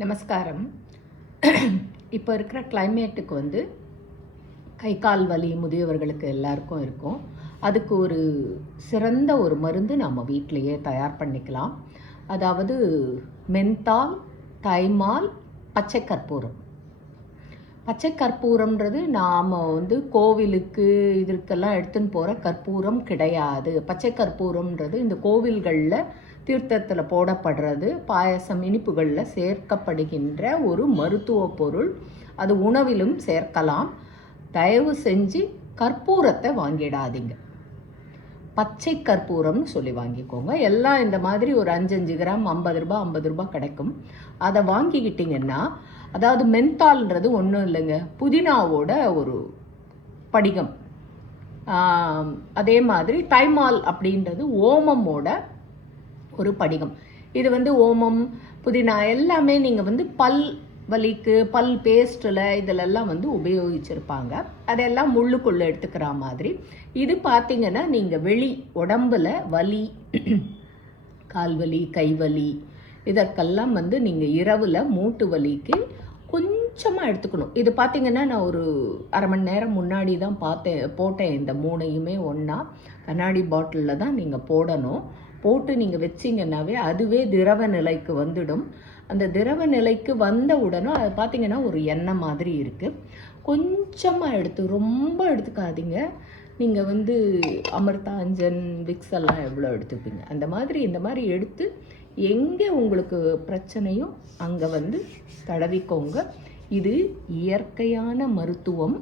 நமஸ்காரம். இப்போ இருக்கிற கிளைமேட்டுக்கு கை கால் வலி முதியவர்களுக்கு எல்லாருக்கும் இருக்கும். அதுக்கு ஒரு சிறந்த ஒரு மருந்து நம்ம வீட்டிலையே தயார் பண்ணிக்கலாம். அதாவது மென்தால், தைமால், பச்சை கற்பூரம். பச்சை கற்பூரம்ன்றது நாம் கோவிலுக்கு இதற்கெல்லாம் எடுத்துன்னு போகிற கற்பூரம் கிடையாது. பச்சை கற்பூரம்ன்றது இந்த கோவில்களில் தீர்த்தத்தில் போடப்படுறது, பாயசம் இனிப்புகளில் சேர்க்கப்படுகின்ற ஒரு மருத்துவ பொருள். அது உணவிலும் சேர்க்கலாம். தயவு செஞ்சு கற்பூரத்தை வாங்கிடாதீங்க. பச்சை கற்பூரம்னு சொல்லி வாங்கிக்கோங்க. எல்லாம் இந்த மாதிரி ஒரு 5 கிராம் 50 ரூபாய் கிடைக்கும். அதை வாங்கிக்கிட்டிங்கன்னா, அதாவது மென்தால்ன்றது ஒன்றும் இல்லைங்க, புதினாவோட ஒரு படிகம். அதே மாதிரி தைமால் அப்படின்றது ஓமமோட ஒரு படிகம். இது ஓமம், புதினா எல்லாமே நீங்கள் பல் வலிக்கு, பல் பேஸ்ட்டில் இதிலெல்லாம் உபயோகிச்சிருப்பாங்க. அதெல்லாம் முள்ளுக்குள்ளே எடுத்துக்கிற மாதிரி. இது பார்த்திங்கன்னா நீங்கள் வெளி உடம்பில் வலி, கால்வலி, கைவலி இதற்கெல்லாம் நீங்கள் இரவில் மூட்டு வலிக்கு கொஞ்சமாக எடுத்துக்கணும். இது பார்த்திங்கன்னா நான் ஒரு அரை மணி நேரம் முன்னாடி தான் போட்டேன். இந்த 3யுமே ஒன்றா கண்ணாடி பாட்டிலில் தான் நீங்கள் போடணும். போட்டு நீங்கள் வச்சிங்கன்னாவே அதுவே திரவ நிலைக்கு வந்துடும். அந்த திரவ நிலைக்கு வந்த உடனே அது பார்த்திங்கன்னா ஒரு எண்ணெய் மாதிரி இருக்குது. கொஞ்சமாக எடுத்து, ரொம்ப எடுத்துக்காதீங்க. நீங்கள் அமிர்தாஞ்சன், விக்ஸ் எல்லாம் எவ்வளோ எடுத்துப்பீங்க அந்த மாதிரி இந்த மாதிரி எடுத்து எங்கே உங்களுக்கு பிரச்சனையோ அங்கே தடவிக்கோங்க. இது இயற்கையான மருத்துவம்.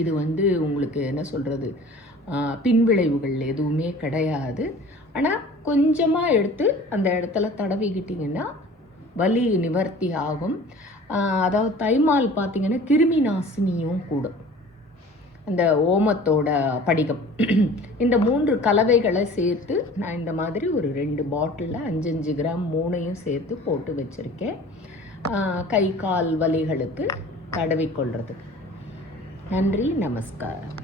இது உங்களுக்கு என்ன சொல்கிறது, பின்விளைவுகள் எதுவுமே கிடையாது. ஆனால் கொஞ்சமாக எடுத்து அந்த இடத்துல தடவிக்கிட்டிங்கன்னா வலி நிவர்த்தி ஆகும். அதாவது தைமால் பார்த்திங்கன்னா கிருமி நாசினியும் கூடும், அந்த ஓமத்தோட படிகம். இந்த 3 கலவைகளை சேர்த்து நான் இந்த மாதிரி ஒரு 2 பாட்டிலில் 5 கிராம் 3யும் சேர்த்து போட்டு வச்சுருக்கேன். கை கால் வலிகளுக்கு தடவிக்கொள்றதுக்கு. நன்றி, நமஸ்காரம்.